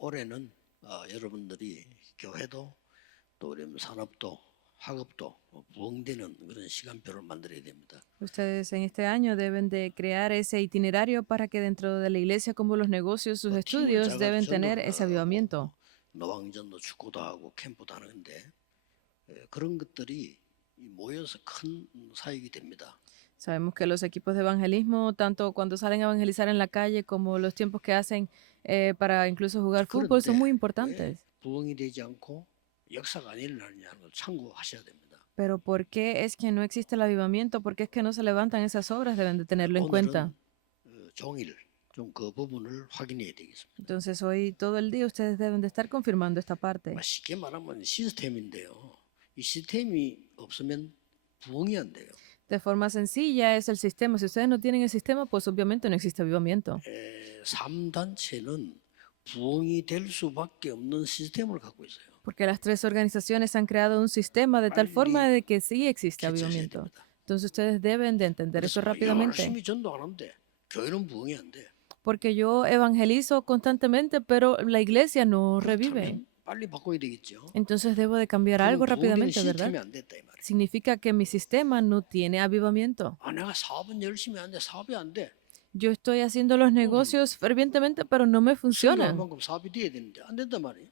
올해는 여러분들이 교회도 또 우리 산업도 학업도 부흥되는 그런 시간표를 만들어야 됩니다. Ustedes en este año deben de crear ese itinerario para que dentro de la iglesia, como los negocios, sus 뭐 팀을 estudios, 짜가 deben tener 전도를 ese 나가고 avivamiento. 노방전도 축구도 하고 캠프도 하는데 그런 것들이 모여서 큰 사역이 됩니다. Sabemos que los equipos de evangelismo, tanto cuando salen a evangelizar en la calle como los tiempos que hacen para incluso jugar fútbol, son 그런데 muy 왜 importantes. 부흥이 되지 않고 역사가 안 일어나느냐는 걸 참고하셔야 됩니다. Pero ¿por qué es que no existe el avivamiento? ¿Por qué es que no se levantan esas obras? Deben de tenerlo en cuenta. 오늘은 종일 좀 그 부분을 확인해야 되겠습니다. Entonces hoy todo el día ustedes deben de estar confirmando esta parte. 쉽게 말하면 시스템인데요. 이 시스템이 없으면 부흥이 안 돼요. De forma sencilla es el sistema. Si ustedes no tienen el sistema, pues obviamente no existe avivamiento. 3단체는 부흥이 될 수밖에 없는 시스템을 갖고 있어요. Porque las tres organizaciones han creado un sistema de tal forma de que sí existe 캐치하셔야 avivamiento. 됩니다. Entonces ustedes deben de entender eso 그래서 rápidamente. 열심히 전도하는데 교회는 부흥이 안 돼. Porque yo evangelizo constantemente, pero la iglesia no revive. 그렇다면 빨리 바꿔야 되겠죠. Entonces debo de cambiar 그럼 algo 부흥되는 rápidamente, 시스템이 ¿verdad? 안 됐다 이 말이에요. Significa que mi sistema no tiene avivamiento. 내가 사업은 열심히 하는데 사업이 안 돼. Yo estoy haciendo los negocios fervientemente, pero no me 수요할 funcionan. 만큼 사업이 돼야 되는데 안 된단 말이에요.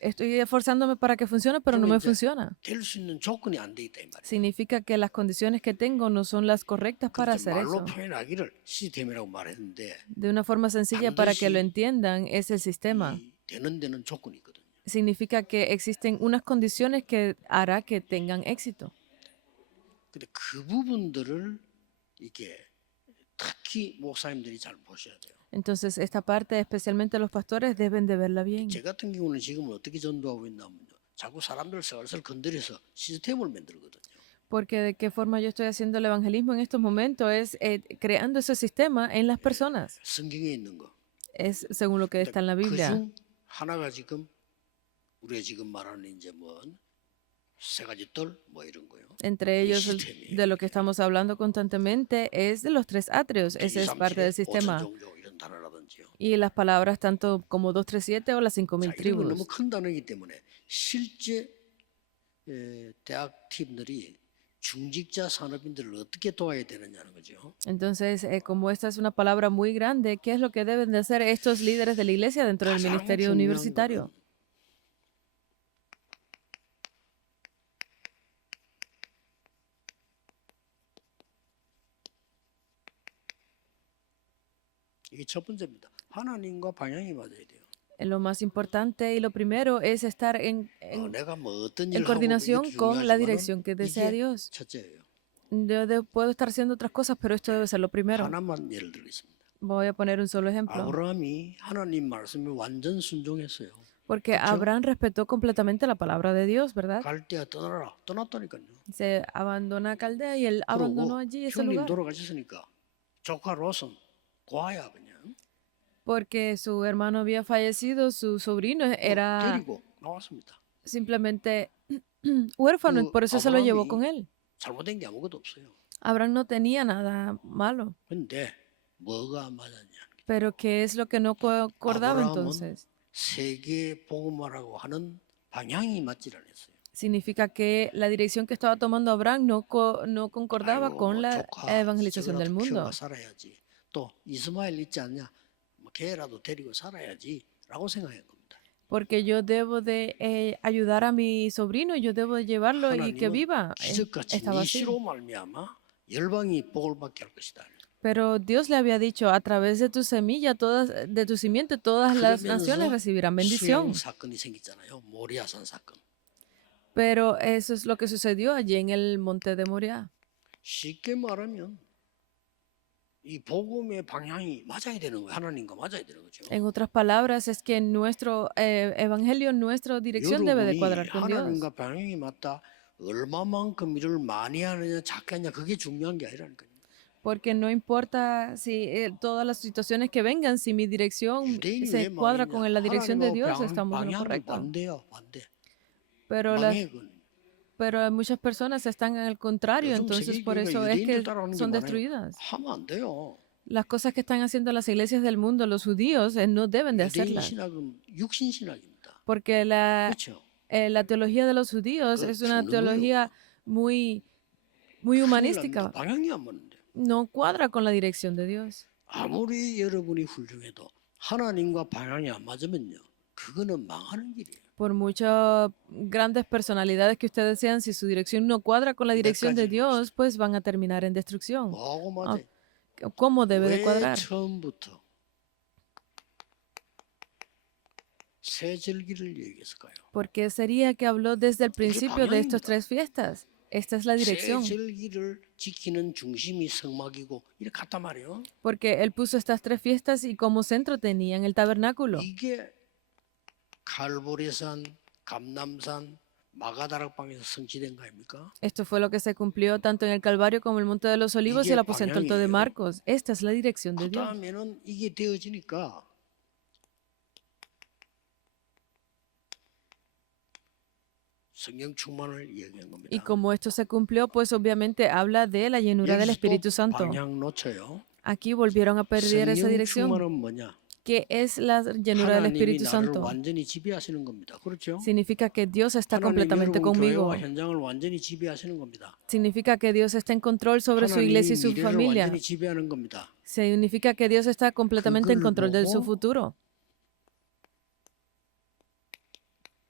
Estoy esforzándome para que funcione, pero no me funciona. 될 수 있는 조건이 안 돼 있다 이 말이에요. Significa que las condiciones que tengo no son las correctas para 그래서 hacer 말로 eso. 표현하기를 시스템이라고 말했는데 De una forma sencilla para que lo 반드시 entiendan, es el sistema. 이 되는 데는 조건이 있거든요. Significa que existen unas condiciones que hará que tengan éxito. 근데 그 부분들을 이게 특히 목사님들이 잘 보셔야 돼요. Entonces, esta parte, especialmente los pastores, deben de verla bien. 제 같은 경우는 지금은 어떻게 전도하고 있냐면요. 자꾸 사람들 슬슬 건드려서 시스템을 만들거든요. Porque de qué forma yo estoy haciendo el evangelismo en estos momentos es creando ese sistema en las personas. 성경에 있는 거. Es según lo que está en la Biblia. 그중 하나가 지금 우리가 지금 말하는 이제 뭐 세 가지 뜰 뭐 이런 거요. Entre ellos, de lo que estamos hablando constantemente es de los tres atrios. Ese es parte del sistema. 종족 이런 단어라든지요. Y las palabras tanto como 237 o las 5000 자, 이런 건 너무 tribus. 큰 단어이기 때문에 실제 대학 팀들이 중직자 산업인들을 어떻게 도와야 되느냐는 거죠. Entonces, como esta es una palabra muy grande, ¿qué es lo que deben de hacer estos líderes de la iglesia dentro del 가장 ministerio 중요한 universitario? 거는 이게 첫 번째입니다. 하나님과 방향이 맞아야 돼요. Lo más importante y lo primero es estar 내가 뭐 어떤 en 일을 하고 coordinación 이것도 con la 중요하지만은 dirección que desea 이게 Dios. 첫째예요. Puedo estar haciendo otras cosas, pero esto debe ser lo primero. 하나만 예를 들겠습니다. Voy a poner un solo ejemplo. 아브라함이 하나님 말씀에 완전 순종했어요. Porque Abraham respetó completamente la palabra de Dios, ¿verdad? 갈대아 떠나라. 떠났다니까요. Se abandona a Caldea y él abandonó 그러고 allí ese 형님 lugar. 돌아가셨으니까 조카 롯은 고아야 그냥. Porque su hermano había fallecido, su sobrino era 데리고 나왔습니다. simplemente huérfano, y 그 por eso se lo llevó 아브라함이 con él. 잘못된 게 아무것도 없어요. Abraham no tenía nada malo. 근데 뭐가 맞았냐? Pero ¿qué es lo que no acordaba 아브라함은 entonces? 세계 복음화라고 하는 방향이 맞질 않았어요. Significa que la dirección que estaba tomando Abraham no concordaba 아이고, con la 조카 evangelización del 저거라도 mundo. 키워가 살아야지. 또 이스마엘 있지 않냐? 뭐 걔라도 데리고 살아야지라고 생각한 겁니다. Porque yo debo de ayudar a mi sobrino, yo debo de llevarlo y que 하나님은 viva. 기적같이 Estaba 네 así. 씨로 말미암아 열방이 복을 받게 할 것이다. Pero Dios le había dicho, a través de tu semilla, de tu simiente, todas las naciones 그러면서 recibirán 수양 bendición. 사건이 생겼잖아요. 모리아산 사건. Pero eso es lo que sucedió allí en el monte de Moriah. 쉽게 말하면 이 복음의 방향이 맞아야 되는 거예요. 하나님과 맞아야 되는 거죠. En otras palabras, es que nuestro evangelio, nuestra dirección debe de 여러분이 cuadrar con Dios. 하나님과 방향이 맞다. 얼마만큼 일을 많이 하느냐 작게 하느냐 그게 중요한 게 아니라니까요. Porque no importa si todas las situaciones que vengan, si mi dirección 유대인이 왜 se cuadra con la dirección de Dios, 하나님하고 estamos en lo 방향을 correcto. 반대요. 반대. Pero muchas personas están en el contrario, 요즘 entonces 세계 por 교회가 eso es 유대인들 que 따라하는 게 son 많아요. destruidas. 하면 안 돼요. Las cosas que están haciendo las iglesias del mundo, los judíos, no deben de 유대인 hacerlas. 신학은 육신 신학입니다. Porque 그렇죠? la teología de los judíos 그 es una 죽는 거예요. teología muy, muy 큰일 납니다. humanística. 방향이 안 맞는데. No cuadra con la dirección de Dios. 아무리 여러분이 훌륭해도 하나님과 방향이 안 맞으면요. 그거는 망하는 길이에요. Por muchas grandes personalidades que ustedes sean, si su dirección no cuadra con la 몇 dirección de 가지를 Dios, pues van a terminar en destrucción. 뭐하고 Ah, 맞아요? ¿Cómo debe de 왜 cuadrar? 처음부터 새 절기를 얘기했을까요? ¿Por qué sería que habló desde el 이게 principio de estas 방향입니다. 3 fiestas? Esta es la 새 dirección. 절기를 지키는 중심이 성막이고 이렇게 갔단 말이에요. Porque él puso estas 3 fiestas y como centro tenían el tabernáculo. 이게 갈보리산, 감남산, 마가다락방에서 성취된 거 아닙니까? Esto fue lo que se cumplió tanto en el Calvario como el Monte de los Olivos y el 이게 aposento alto de 방향이에요. Marcos. Esta es la dirección de 그 Dios. 다음에는 이게 되어지니까 성령 충만을 이야기한 겁니다. Y como esto se cumplió, pues obviamente habla de la llenura del 여기서 Espíritu 또 Santo. 방향 놓쳐요. Aquí volvieron a perder esa 성령 dirección. 충만은 뭐냐? ¿Qué es la llenura del 하나님이 Espíritu 나를 Santo? 완전히 지배하시는 겁니다. 그렇죠? Significa que Dios está 하나님 completamente 여러분 conmigo. 교회와 현장을 완전히 지배하시는 겁니다. Significa que Dios está en control sobre su 하나님이 iglesia y su 미래를 familia. 완전히 지배하는 겁니다. Significa que Dios está completamente en 그걸 control de su 보고 futuro.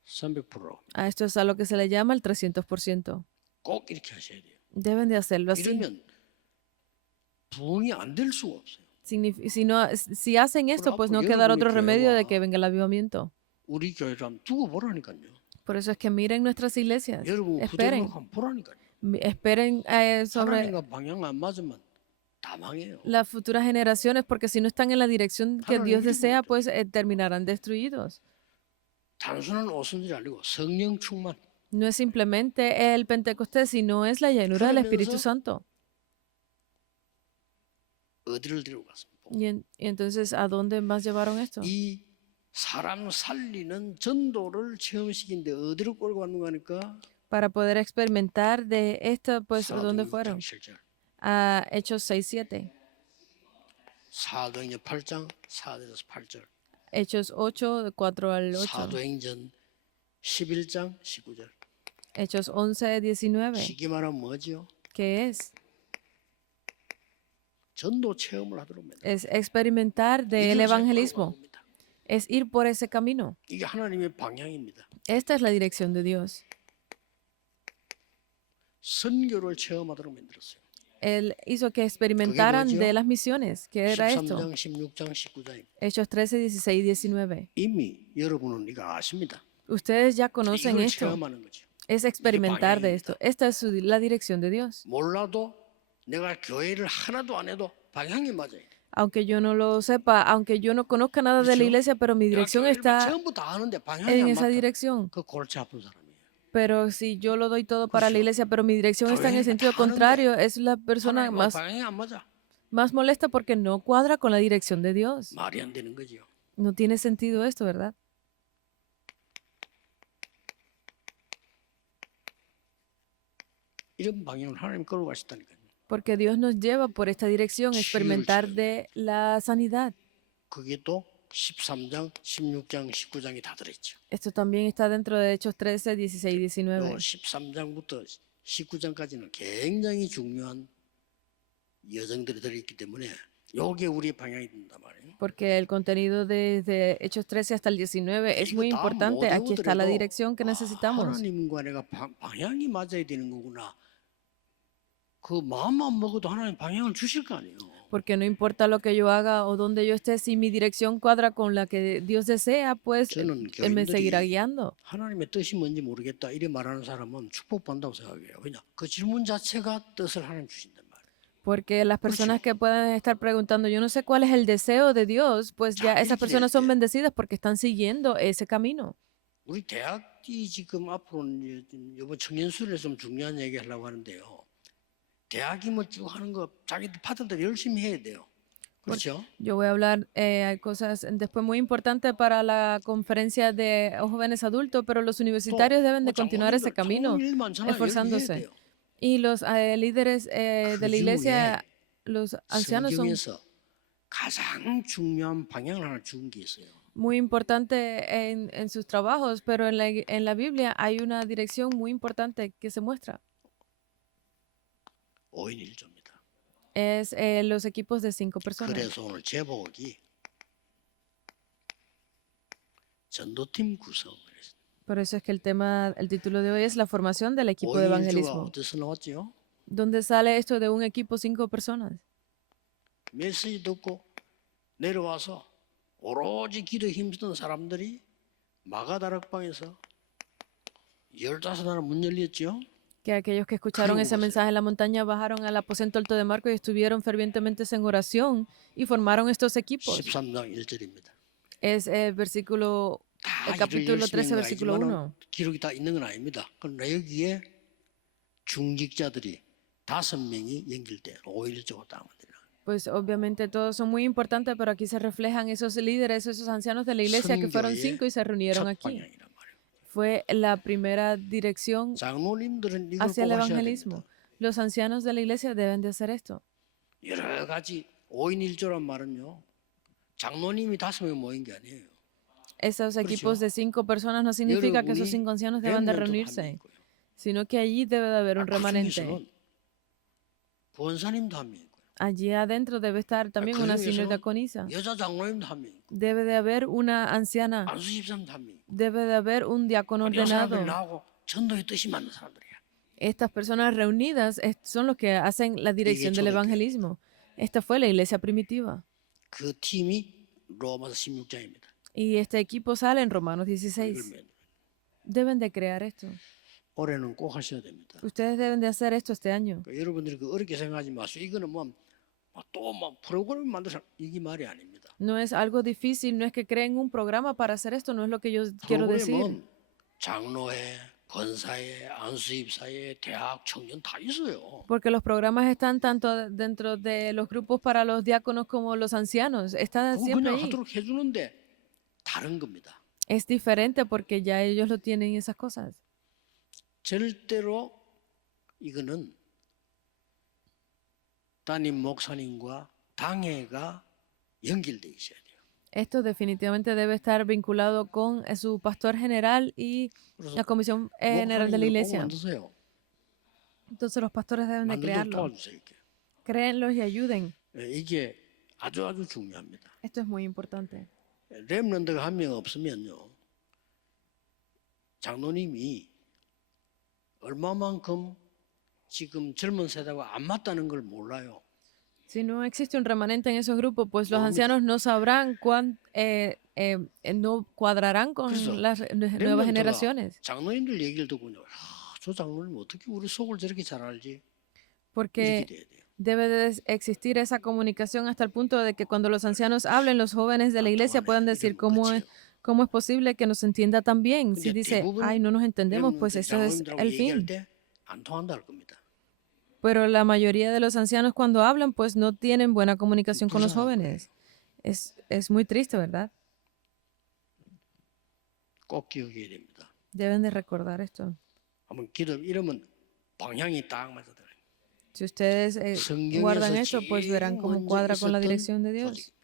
300%. A esto es a lo que se le llama el 300%. 꼭 이렇게 하셔야 돼요. Deben de hacerlo así. 이러면 부흥이 안 될 수가 없어요. Si hacen esto, pues no quedará otro remedio de que venga el avivamiento. 우리 교회를 두고 보라니까요. Por eso es que miren nuestras iglesias. 여러분 후대로 Esperen. 한번 보라니까요. Esperen sobre 하나님과 방향 안 맞으면 다 망해요. las futuras generaciones, porque si no están en la dirección que 하나님 Dios 이루고 desea, 있다. pues terminarán destruidos. 단순한 오순절이 아니고 성령 충만. No es simplemente el Pentecostés, sino es la llenura del Espíritu 그러면서 Santo. 어디를 데리고 갔습니까? Y entonces, ¿a dónde más llevaron esto? 이 사람 살리는 전도를 체험시키는데 어디로 끌고 갔는가 하니까 Para poder experimentar de esto, pues, ¿dónde 사도행전 fueron? 7절, A Hechos 6-7. 사도행전 8장 4절에서 8절, Hechos 8, de 4 al 8. 사도행전 11장 19절. Hechos 11-19. 쉽게 말하면 뭐죠? ¿Qué es? 전도 체험을 하도록 만들어요. Es experimentar del evangelismo. Es ir por ese camino. 이게 하나님의 방향입니다. Esta es la dirección de Dios. 선교를 체험하도록 만들었어요. Él hizo que experimentaran 뭐죠? de las misiones. ¿Qué era esto? 13장, 16장, 19장. Hechos 13, 16 y 19. 이미 여러분은 이거 아십니다. Ustedes ya conocen 이걸 esto. 체험하는 거죠. Es experimentar de 방향입니다. esto. Esta es la dirección de Dios. 몰라도 내가 교회를 하나도 안 해도 방향이 맞아요. Aunque yo no lo sepa, aunque yo no conozca nada de la 그렇죠? iglesia, pero mi 내가 dirección 교회를 está 전부 다 하는데 방향이 en 안 esa 맞다. dirección. 그 골치 아픈 사람이에요. Pero si yo lo doy todo para la 그렇죠. iglesia, pero mi dirección está en el 교회는 sentido 다 하는데 contrario, es la persona 하나님과 más, 방향이 안 맞아. más molesta porque no cuadra con la dirección de Dios. 말이 안 되는 거죠. No tiene sentido esto, ¿verdad? 이런 방향을 하나님 끌고 가셨다니까요. Porque Dios nos lleva por esta dirección, 치유를 experimentar 체험해. de la sanidad. 그게 또 13장, 16장, 19장이 다 들어있죠. Esto también está dentro de Hechos 13, 16 y 요 19. 13장부터 19장까지는 굉장히 중요한 여정들이 들어있기 때문에 요게 우리의 방향이 된단 말이에요. Porque el contenido desde Hechos 13 hasta el 19 es muy 이거 다 importante. 못 Aquí está la 외우더라도 dirección que necesitamos. 하나님과 내가 방향이 맞아야 되는 거구나. 그 마음만 먹어도 하나님 방향을 주실 거 아니에요. Porque no importa lo que yo haga o donde yo esté, si mi dirección cuadra con la que Dios desea, pues 저는 Él me seguirá 교인들이 guiando. 하나님의 뜻이 뭔지 모르겠다 이래 말하는 사람은 축복받는다고 생각해요. 왜냐? 그 질문 자체가 뜻을 하나님 주신단 말이에요. Porque las personas que puedan estar preguntando, yo no sé cuál es el deseo de Dios, pues ya 자, esas 이렇게 personas 될 son 때 bendecidas porque están siguiendo ese camino. 우리 대학이 지금 앞으로는 이번 청년수련에서 좀 중요한 얘기 하려고 하는데요. 대학이 뭐 쭉 하는 거 자기들 파트들 열심히 해야 돼요. 그렇죠? Yo voy a hablar hay cosas después muy importantes para la conferencia de jóvenes adultos, pero los universitarios deben de continuar ese camino, 장로일 많잖아요. 열심히 해야 esforzándose. 돼요. Y los líderes de la 그 iglesia, los ancianos son 성경에서 가장 중요한 방향을 하나 준 게 있어요. Muy importante en sus trabajos, pero en la Biblia hay una dirección muy importante que se muestra. 5인 1조입니다. Es los equipos de 5 personas. 그래서 오늘 제목이 전도팀 구성을 했습니다. Por eso es que el título de hoy es la formación del equipo de 5인 1조가 evangelismo. 어디서 나왔죠? ¿Dónde sale esto de un equipo 5 personas? 메시지 듣고 내려와서 오로지 기도에 힘쓰던 사람들이 마가다락방에서 15나라 문 열렸죠. Que aquellos que escucharon ese mensaje en la montaña bajaron al aposento alto de Marcos y estuvieron fervientemente en oración y formaron estos equipos. 13장 1절입니다. Es el capítulo 13, versículo 1. 기록이 다 있는 건 아닙니다. 그러나 여기에 중직자들이 5명이 연결돼 5.1조가 딱 만들어요. Pues obviamente todos son muy importantes, pero aquí se reflejan esos líderes, esos ancianos de la iglesia que fueron 5 y se reunieron 첫 aquí. 방향이란 말이에요. Fue la primera dirección 장로님들은 이걸 hacia 꼭 el 하셔야 evangelismo. 됩니다. Los ancianos de la iglesia deben de hacer esto. 여러 가지 5인 1조란 말은요. 장로님이 5명 모인 게 아니에요. Esos equipos de 5 personas no significa que esos 5 ancianos deban de reunirse, sino que allí debe de haber un remanente. 부원사님도 한 명 있고요. Allí adentro debe estar también una senior diaconisa. 여자 장로님도 한 명 있고 Debe de haber una anciana. 안수집사님도 한 명 있고 Debe de haber un diácono 이 사람들 ordenado. 나하고 전도의 뜻이 맞는 사람들이야. Estas personas reunidas son los que hacen la dirección del evangelismo. Esta fue la iglesia primitiva. 그 팀이 로마서 16장입니다. Y este equipo sale en Romanos 16. Deben de crear esto. 올해는 꼭 하셔야 됩니다. Ustedes deben de hacer esto este año. 그러니까 여러분들이 그 어렵게 생각하지 마세요. 이거는 또 프로그램 만들어 이게 말이 아닙니다. No es algo difícil, no es que creen un programa para hacer esto, no es lo que yo quiero decir. 프로그램은 장로회, 권사회, 안수입사회, 대학, 청년 다 있어요. Porque los programas están tanto dentro de los grupos para los diáconos como los ancianos. Está 그건 siempre 그냥 ahí. 하도록 해주는데 다른 겁니다. Es diferente porque ya ellos lo tienen esas cosas. 절대로 이거는 담임 목사님과 당회가 연결돼 있어야 돼요. Esto definitivamente debe estar vinculado con su pastor general y 그래서 la comisión general de la 목사님들 꼭 iglesia. 만드세요. Entonces los pastores deben de 만들도록 crearlo. 도와주세요. 이렇게. Créenlos y ayuden. 이게 아주 중요합니다. Esto es muy importante. 렘넌트가 한 명 없으면요. 장로님이 얼마만큼 지금 젊은 세대와 안 맞다는 걸 몰라요. Si no existe un remanente en esos grupos, pues los Obvio. ancianos no sabrán no cuadrarán con 그래서 las nuevas 렘넌트가 generaciones. 장로님들 얘기를 듣고요. 저 장로님 어떻게 우리 속을 저렇게 잘 알지? 이렇게 Porque 돼야 돼요. debe de existir esa comunicación hasta el punto de que cuando los ancianos hablen, los jóvenes de la iglesia puedan decir cómo es posible que nos entienda tan bien. Si 근데 dice, 대부분 ay, no nos entendemos, pues 렘넌트 eso es 장로님들하고 el 얘기할 fin. 때 안 통한다 할 겁니다. Pero la mayoría de los ancianos cuando hablan, pues no tienen buena comunicación con los jóvenes. Es muy triste, ¿verdad? 꼭 기억해야 됩니다. Deben de recordar esto. 한번 기도 이러면 방향이 딱 맞아 들어요. Si ustedes guardan esto, pues verán cómo cuadra con la 있었던 dirección de Dios. 조직입니다.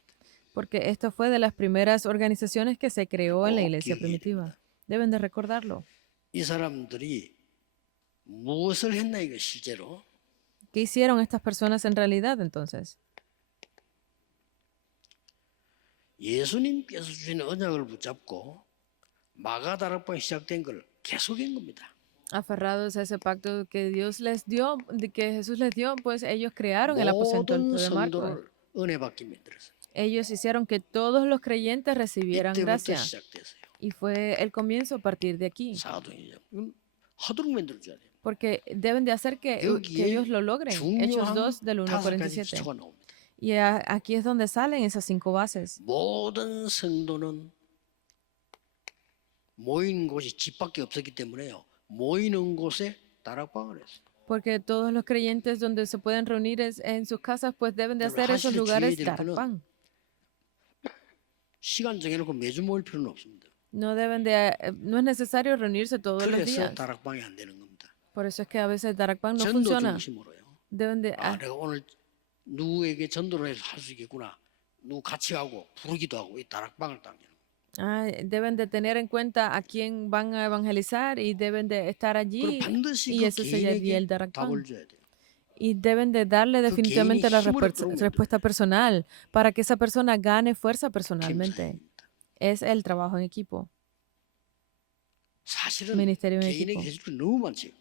Porque esto fue de las primeras organizaciones que se creó en la 꼭 iglesia 기억해야 primitiva. Deben de recordarlo. 이 사람들이 무엇을 했나 이거 실제로 ¿Qué hicieron estas personas en realidad entonces? 예수님께서 주신 언약을 붙잡고 마가다락방이 시작된 걸 계속한 겁니다. Aferrados a ese pacto que Dios les dio, que Jesús les dio, pues ellos crearon el aposento 모든 alto de Marcos. 성도를 은혜 받게 만들었어요. Ellos hicieron que todos los creyentes recibieran 이때부터 gracia. 시작됐어요. Y fue el comienzo a partir de aquí. 사도행전. 이건 하도록 만들어줘야 돼요. Porque deben de hacer que ellos lo logren. Hechos 중요한 2 del 1 al 5가지 47. 기초가 나옵니다. Y aquí es donde salen esas 5 bases. 모든 성도는 모이는 곳이 집밖에 없었기 때문에요. 모이는 곳에 다락방을 했어요. Porque todos los creyentes donde se pueden reunir en sus casas, pues deben de Pero hacer esos 사실 lugares 주의해야 될 거는 darakpan. 시간 정해놓고 매주 모일 필요는 없습니다. No es necesario reunirse todos los 그래서 días. 다락방이 안 되는 겁니다. Por eso es que a veces darakpan no 전도 funciona. 중심으로요. Deben de, 내가 오늘 누구에게 전도를 해서 할 수 있겠구나. 누구 같이 가고 부르기도 하고 이 다락방을 당기는 거예요. Deben de tener en cuenta a quién van a evangelizar y deben de estar 그리고 allí 반드시 y 그 ese sería el 개인에게 Darakpan. 답을 줘야 돼요. Y deben de darle 그 개인이 definitivamente la 힘을 끌어오면 돼요. respuesta personal para que esa persona gane fuerza 팀 personalmente. 사역입니다. Es el trabajo en equipo, 사실은 ministerio en 개인에게 equipo. 해줄 게 너무 많지.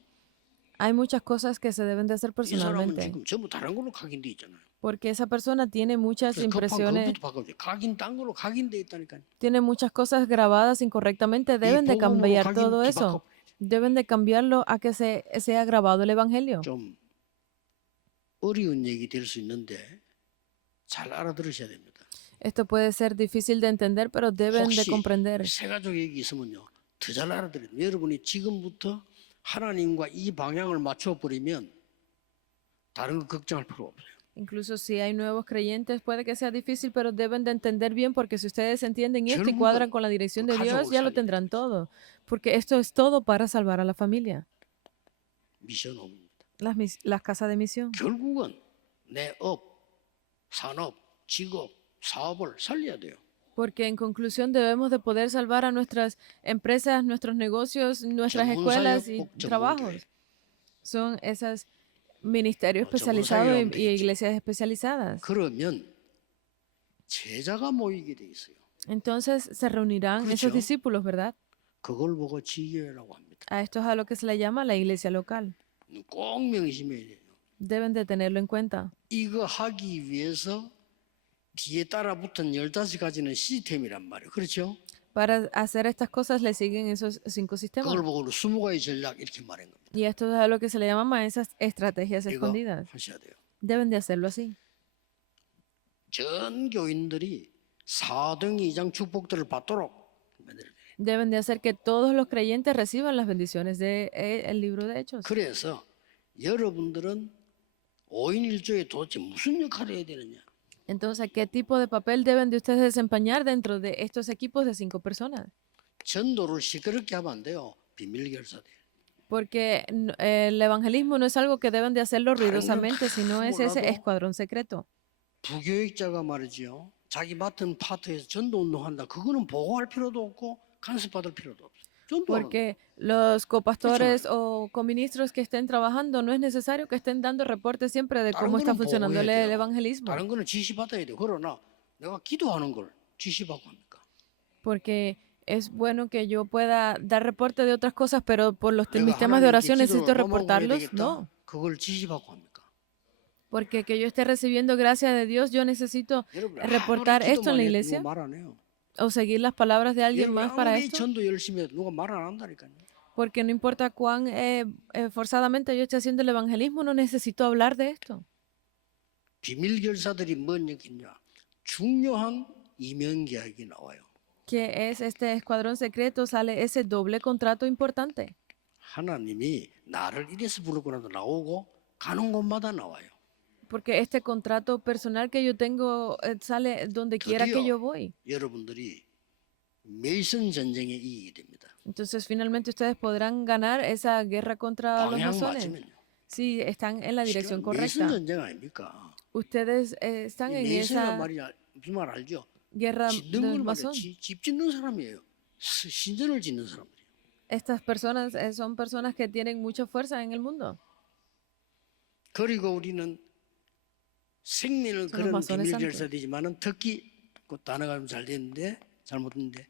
Hay muchas cosas que se deben de hacer 이 사람은 personalmente, 지금 전부 다른 걸로 각인돼 있잖아요. porque esa persona tiene muchas 그래서 급한 impresiones, 그것부터 바꿔줘요. 각인 딴 걸로 각인돼 있다니까요. tiene muchas cosas grabadas incorrectamente. 이 Deben de 복음으로 cambiar 각인 todo eso. 뒤바꿔. Deben de cambiarlo a que sea grabado el evangelio. 좀 어려운 얘기 될 수 있는데 잘 알아들으셔야 됩니다. Esto puede ser difícil de entender, pero deben de 혹시 comprender. 세 가족 얘기 있으면요 더 잘 알아들어요. 여러분이 지금부터 하나님과 이 방향을 맞춰 버리면 다른 거 걱정할 필요 없어요. Incluso si hay nuevos creyentes, puede que sea difícil, pero deben de entender bien, porque si ustedes entienden esto y cuadran con la dirección de Dios, ya lo tendrán todo. Porque esto es todo para salvar a la familia. 미션홈입니다. Las casas de misión. 결국은 내 업, 산업, 직업, 사업을 살려야 돼요. Porque en conclusión debemos de poder salvar a nuestras empresas, nuestros negocios, nuestras escuelas y trabajos. Son esos ministerios especializados y iglesias especializadas. 그러면 제자가 모이게 돼 있어요. Entonces se reunirán esos discípulos, ¿verdad? 그걸 보고 지교회라고 합니다. A esto es a lo que se le llama la iglesia local. 꼭 명심해야 돼요. Deben de tenerlo en cuenta. 이거 하기 위해서 뒤에 따라붙은 15가지는 시스템이란 말이에요. 그렇죠? Para hacer estas cosas le siguen esos 5 sistemas. 그걸 보고 20가지 전략 이렇게 말한 겁니다. Y esto es a lo que se le llama esas estrategias 이거 escondidas. 하셔야 돼요. Deben de hacerlo así. 전 교인들이 4등 이상 축복들을 받도록 만들어야 돼요. Deben de hacer que todos los creyentes reciban las bendiciones del libro de Hechos. 그래서 여러분들은 5인 1조에 도대체 무슨 역할을 해야 되느냐? Entonces, ¿qué tipo de papel deben de ustedes desempeñar dentro de estos equipos de 5 personas? 전도를 시끄럽게 하면 안 돼요. 비밀 결사돼. Porque el evangelismo no es algo que deben de hacerlo ruidosamente, sino es ese escuadrón secreto. 부교육자가 말이죠. 자기 맡은 파트에서 전도 운동한다. 그거는 보고할 필요도 없고 간섭받을 필요도 없어. Porque los copastores o coministros que estén trabajando no es necesario que estén dando reportes siempre de cómo está funcionando el evangelismo. 다른 거는 지시받아야 돼. 그러나 내가 기도하는 걸 지시받고 합니까? Porque es bueno que yo pueda dar reporte de otras cosas, pero por mis temas de oración necesito reportarlos. No. 그걸 지시받고 합니까? Porque que yo esté recibiendo gracia de Dios, yo necesito reportar esto en la iglesia o seguir las palabras de alguien más para esto. 전도 열심히 해도 누가 말 안 한다니까요. Porque no importa cuán forzadamente yo esté haciendo el evangelismo, no necesito hablar de esto. 비밀 결사들이 뭔 얘기냐? 중요한 이면 계약이 나와요. Que es este escuadrón secreto, sale ese doble contrato importante. 하나님이 나를 이래서 부르구나도 나오고 가는 곳마다 나와요. Porque este contrato personal que yo tengo sale donde quiera que yo voy. 여러분들이 메이슨 전쟁에 이기게 됩니다. Entonces finalmente ustedes podrán ganar esa guerra contra los masones. Si están en la dirección correcta. 메이슨 전쟁 아닙니까? Ustedes están en esa 무슨 말 알죠? guerra del masón. 집 짓는 사람이에요. 신전을 짓는 사람들이에요. Estas personas son personas que tienen mucha fuerza en el mundo. 그리고 우리는 생민을 그런 비밀 결사되지만은 특히 그 단어가 좀 잘 됐는데 잘못했는데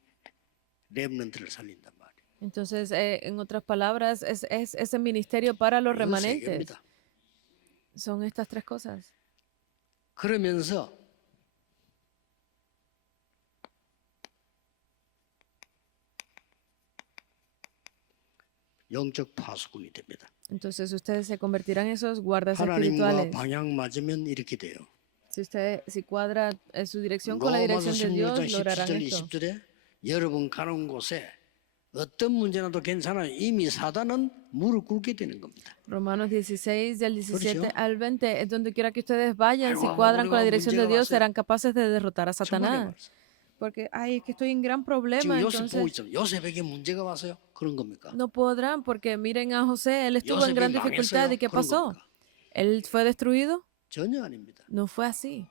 렘넌트를 살린단 말이에요. Entonces, en otras palabras, es ese ministerio para los remanentes. Son estas 3 cosas. 그러면서 영적 파수꾼이 됩니다. Entonces ustedes se convertirán en esos guardas 하나님과 espirituales. 방향 맞으면 이렇게 돼요. Si cuadra su dirección con la dirección de Dios, lograrán 16절 esto. 20절에 여러분 가는 곳에 어떤 문제나도 괜찮아요. 이미 사단은 무릎 꿇게 되는 겁니다. Romanos 16, del 17 al 20, es donde quiera que ustedes vayan, si cuadran con la dirección de Dios, serán capaces de derrotar a Satanás. Porque, es que estoy en gran problema, entonces 요셉에게 문제가 왔어요. 그런 겁니까? no podrán, porque miren a José, él estuvo en gran dificultad. ¿Y qué pasó? ¿Él fue destruido? 전혀 아닙니다. No fue así.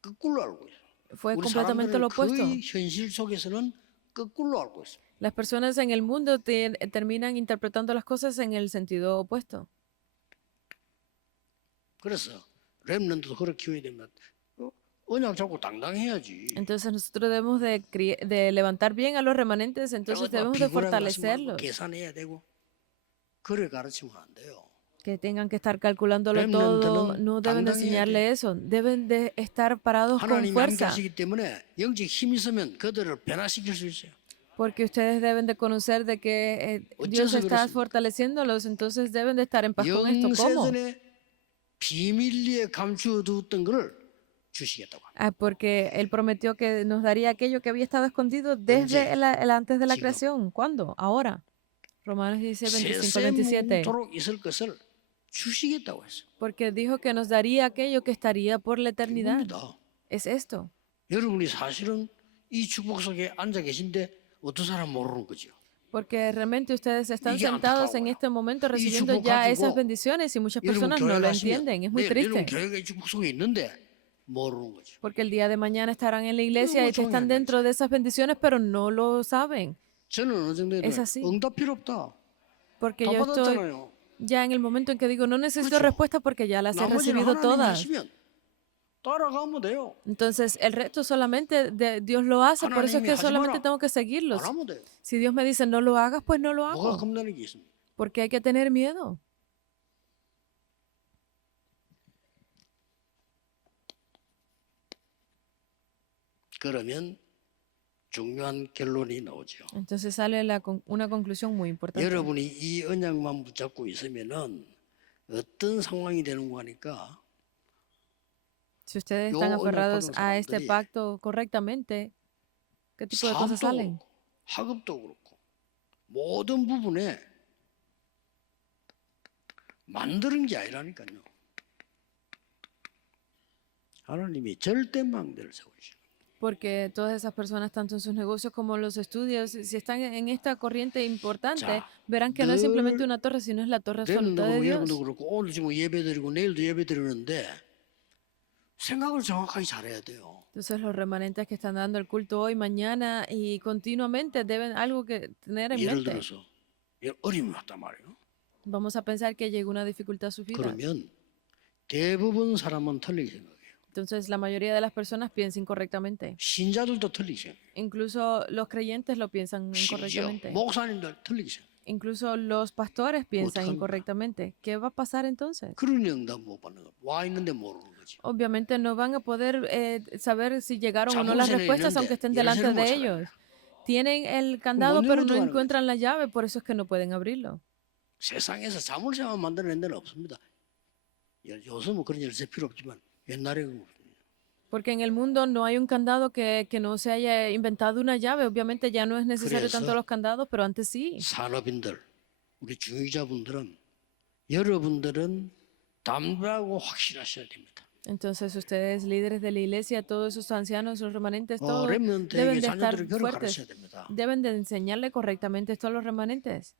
거꾸로 알고 있어요. fue 우리 completamente 사람들은 lo opuesto. 거의 현실 속에서는 거꾸로 알고 있습니다. Las personas en el mundo terminan interpretando las cosas en el sentido opuesto. 그래서 렘넌트도 그렇게 키워야 됩니다. 언약 잡고 당당해야지. Entonces nosotros debemos de levantar bien a los remanentes, entonces debemos de 비굴하게 가서 fortalecerlos, 계산해야 되고 그래 가르치면 안 돼요. que tengan que estar calculándolo todo, 렘넌트는 no deben de 당당해야 돼. enseñarle eso, deben de estar parados con 하나님이 fuerza, 함께하시기 때문에 영적 힘이 있으면 그들을 변화시킬 수 있어요. porque ustedes deben de conocer de que Dios 어째서 está 그렇습니까? fortaleciéndolos, entonces deben de estar en paz con esto. ¿Cómo? 영세전에 비밀리에 감추어두었던 것을 주시겠다고. Porque Él prometió que nos daría aquello que había estado escondido desde el antes de la 지금. creación. ¿Cuándo? Ahora. Romanos dice 25, 세세 27. 묵도록 있을 것을 주시겠다고 했어요. Porque dijo que nos daría aquello que estaría por la eternidad. 이겁니다. Es esto. 여러분이 사실은 이 축복 속에 앉아 계신데 어떤 사람 모르는 거죠. Porque realmente ustedes están 이게 sentados en 안타까워요. este momento 이 recibiendo 축복 ya esas 가지고 bendiciones y muchas 여러분 personas no 교회 lo 가시면 entienden. Es muy 내일 여러분 triste. 교회가 이 축복 속에 있는데 모르는 거죠. Porque el día de mañana estarán en la iglesia y están dentro de esas bendiciones, pero no lo saben. 저는 어느 정도 Es así. 응답 필요 없다. Porque 다 yo estoy 받았잖아요. ya en el momento en que digo, no necesito 그렇죠. respuesta porque ya las he 나머지는 recibido 하나님이 todas. 하시면 따라가면 돼요. Entonces, el resto solamente Dios lo hace, por eso es 하나님이 que 하지 solamente 마라. tengo que seguirlos. 안 하면 돼요. Si Dios me dice, no lo hagas, pues no lo 뭐가 hago. 겁나는 게 있습니까? Porque hay que tener miedo. 그러면 중요한 결론이 나오죠. Entonces sale una conclusión muy importante. 여러분이 이 언약만 붙잡고 있으면은 어떤 상황이 되는 거니까 Si ustedes Yo están hoy me aferrados acuerdo a este 사람들이 pacto correctamente, ¿qué tipo de cosas 삶도 salen? 그렇고 학업도 그렇고 모든 부분에 만드는 게 아니라니까요. 하나님이 절대망대를 세우시고 Porque todas esas personas, tanto en sus negocios como en los estudios, si están en esta corriente importante, 자, verán que no es simplemente 늘 una torre, sino es la torre absoluta 렘넌트도 de 그렇고 Dios. 여러분도 그렇고 오늘 지금 예배 드리고 내일도 예배 드리는데 생각을 정확하게 잘해야 돼요. Entonces los remanentes que están dando el culto hoy, mañana y continuamente deben algo que tener en 예를 mente. 들어서 어려움이 왔단 말이에요. Vamos a pensar que llegó una dificultad a su vida. 그러면 대부분 사람은 틀리게 생각해요. Entonces la mayoría de las personas piensan incorrectamente. 신자들도 틀리게 생각해요. Incluso los creyentes lo piensan 심지어 incorrectamente. 목사님들 틀리게 생각해요. Incluso los pastores piensan 어떡합니까? incorrectamente. ¿Qué va a pasar entonces? 그런 응답 못 받는 거. 와 있는데 모르는 거지. Obviamente no van a poder saber si llegaron o no las 자물쇠는 respuestas 있는데 aunque estén 열쇠를 delante 못 de 찾아요. ellos. Tienen el candado 못 pero no 열어도 가는 encuentran la llave, por eso es que no pueden abrirlo. 세상에서 자물쇠만 만들어낸 데는 없습니다. 요즘은 그런 열쇠 필요 없지만 옛날에 Porque en el mundo no hay un candado que no se haya inventado una llave. Obviamente ya no es necesario 그래서 tanto los candados, pero antes sí. 산업인들, 우리 중위자분들은 여러분들은 담대하고 확실하셔야 됩니다. Entonces ustedes, líderes de la iglesia, todos esos ancianos, los remanentes, todos 렘넌트에게 deben de estar 자녀들을 그렇게 fuertes. 가르쳐야 됩니다. Deben de enseñarle correctamente esto a los remanentes.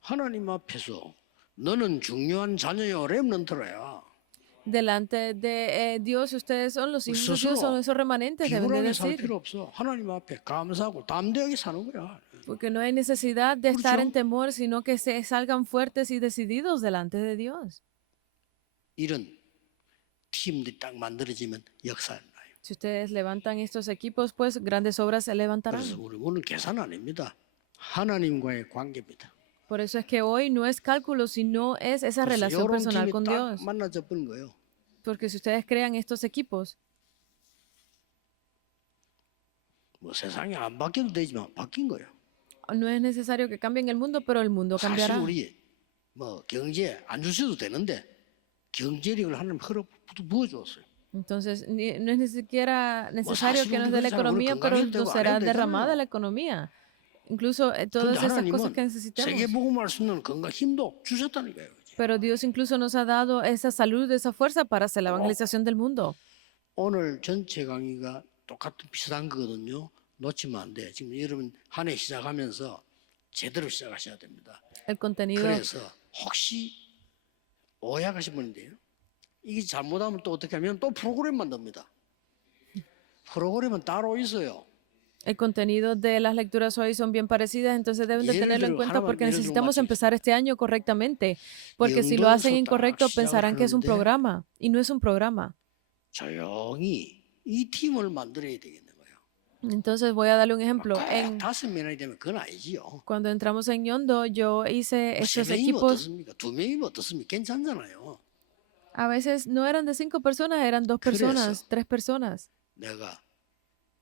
하나님 앞에서 너는 중요한 자녀요 렘넌트라야. Delante de Dios, ustedes son los hijos de Dios, son esos remanentes, deben de 비굴하게 살 decir. 필요 없어. 하나님 앞에 감사하고 담대하게 사는 거야. Porque no hay necesidad de estar en 그렇죠? temor, sino que se salgan fuertes y decididos delante de Dios. 이런 팀들이 딱 만들어지면 역사를 나요. Si ustedes levantan estos equipos, pues grandes obras se levantarán. 그래서 우리는 계산 아닙니다. 하나님과의 관계입니다. Por eso es que hoy no es cálculo, sino es esa 그래서 relación 이런 personal 팀이 con 딱 Dios. 만나져 버린 거예요. Porque si ustedes crean estos equipos, 뭐 세상이 안 바뀌어도 되지만 바뀐 거예요. no es necesario que cambien el mundo, pero el mundo 사실 cambiará. 우리 뭐 경제 안 주셔도 되는데 경제력을 하나님 흐려 부어주었어요. Entonces, no es ni siquiera necesario 사실 que nos 우리 dé la 그렇잖아. economía, 우리 pero 건강해도 되고 nos 안 será 해도 derramada 되잖아요. la economía. Incluso todas 근데 esas cosas que 하나님은 necesitamos. 세계 복음할 수 있는 건강 힘도 주셨다는 거예요. Pero Dios incluso nos ha dado esa salud, esa fuerza para hacer la evangelización del mundo. 오늘 전체 강의가 똑같은 비슷한 거거든요. 놓치면 안 돼. 지금 여러분 한 해 시작하면서 제대로 시작하셔야 됩니다. El contenido, 그래서 혹시 오해하신 분인데요. 이게 잘못하면 또 어떻게 하면 또 프로그램 만듭니다. 프로그램은 따로 있어요. El contenido de las lecturas hoy son bien parecidas, entonces deben de 예를 tenerlo en 들어 cuenta 하나만 porque 예를 들어 necesitamos 맞춰. empezar este año correctamente, porque si lo hacen 영도에서 딱 incorrecto 시작을 pensarán que es un 하는데 programa y no es un programa. 조용히 이 팀을 만들어야 되겠는 거예요. Entonces voy a darle un 막 ejemplo. 꼭 5명이 되면 그건 아니지요. Cuando entramos en Yondo, yo hice 뭐 estos 3명이면 equipos. 어떻습니까? 2명이면 어떻습니까? 괜찮잖아요. A veces no eran de 5 personas, eran 2 personas, 3 personas. 내가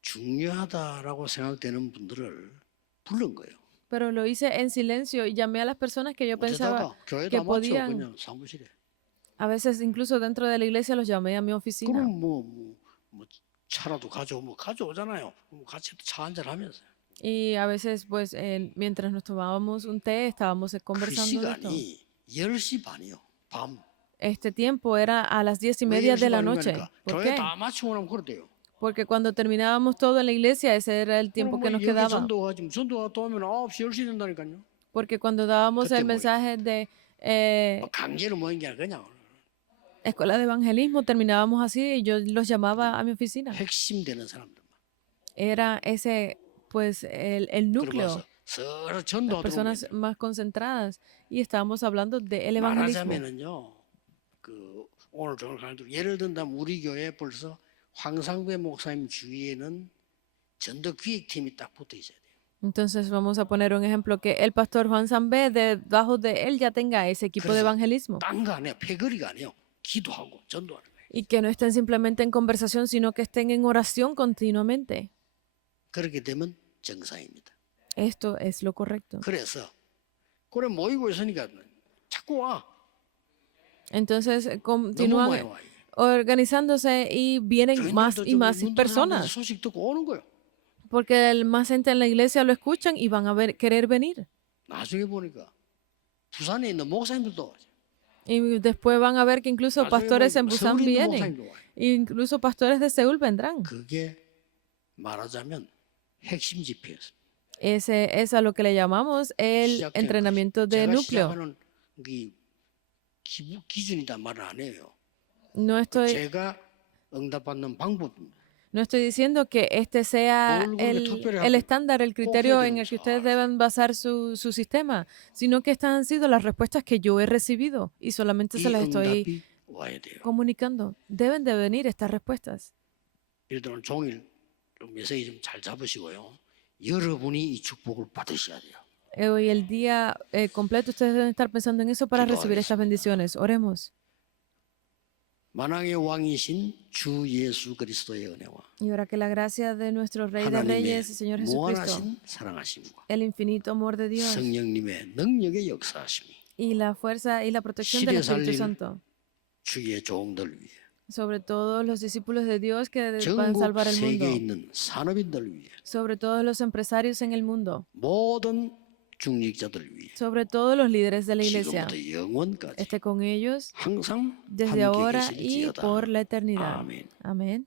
중요하다라고 생각되는 분들을 부른 거예요. Pero lo hice en silencio y llamé a las personas que yo pensaba 어쩌다가 교회다 que 맞춰 podían. 그냥 사무실에. A veces incluso dentro de la iglesia los llamé a mi oficina. 그럼 뭐 차라도 가져오잖아요. 그럼 같이 차 한잔 하면서. Y a veces, pues, mientras nos tomábamos un té, estábamos 그 conversando de esto. 시간이 10시 반이요. 밤. Este tiempo era a las 10:30 de la noche. ¿Por 교회 qué? 다 마치고 나면 그렇대요. Porque cuando terminábamos todo en la iglesia, ese era el tiempo que nos 여기 quedaba. 전도가 또 오면 9시, 10시 된다니까요. Porque cuando dábamos 그때 el mensaje de 뭐 강제로 모인 게 아니라 그냥 escuela de evangelismo, terminábamos así y yo los llamaba a mi oficina. 핵심되는 사람들만. Era ese, pues, el núcleo, 들어가서 서로 las 전도하도록 personas más concentradas. Y estábamos hablando del evangelismo. 말하자면은요. 그 오늘 저를 가르쳐 예를 든다면 우리 교회 벌써 황상배 목사님 주위에는 전도 기획팀이 딱 붙어 있어야 돼요. Entonces vamos a poner un ejemplo que el pastor Juan Zambé, debajo de él ya tenga ese equipo de 그래서 evangelismo. 딴 거 아니에요. 패거리가 아니에요. 기도하고 전도하는 거예요. Y que no estén simplemente en conversación, sino que estén en oración continuamente. 그렇게 되면 정상입니다. Esto es lo correcto. 그래서 그래 모이고 있으니까 자꾸 와. Entonces 너무 많이 continúan 와. organizándose y vienen más y más personas. 소식 듣고 오는 거예요. Porque más gente en la iglesia lo escuchan y van a querer venir. 나중에 보니까 부산에 있는 목사님들도 와요. Y después van a ver que incluso 나중에 pastores en 보니까 Busan 서울 있는 vienen. 목사님도 와요. Incluso pastores de Seúl vendrán. 그게 말하자면 핵심 집회였어요. Ese es a lo que le llamamos el 시작된 entrenamiento de 제가 núcleo. 시작하는 기준이다 말은 안 해요. No estoy, 제가 응답받는 방법입니다. no estoy diciendo que este sea 뭘 그렇게 특별히 el 하고 estándar, el criterio en el que ustedes deben basar su sistema, sino que estas han sido las respuestas que yo he recibido y solamente 이 se las estoy 응답이 와야 돼요. comunicando. Deben de venir estas respuestas. 예를 들어 종일 좀 메시지 좀 잘 잡으시고요. 여러분이 이 축복을 받으셔야 돼요. Hoy el día completo ustedes deben estar pensando en eso para recibir estas bendiciones. Oremos. 만왕의 왕이신 주 예수 그리스도의 은혜와 Y ahora que la gracia de nuestro Rey de 하나님의 Reyes y Señor Jesucristo, 무한하신 사랑하심과 el infinito amor de Dios 성령님의 능력의 역사하심이 y la fuerza y la protección del 시대 Espíritu 살릴 Santo 주의 종들 위해 sobre todos los discípulos de Dios que van a 전국 salvar el mundo, 세계에 있는 산업인들 위해 sobre todos los empresarios en el mundo, 모든 중직자들 위해 sobre todos los líderes de la iglesia, 지금부터 영원까지 esté con ellos 항상 desde 함께 ahora y 계실지어다. por la eternidad. 아멘. Amén.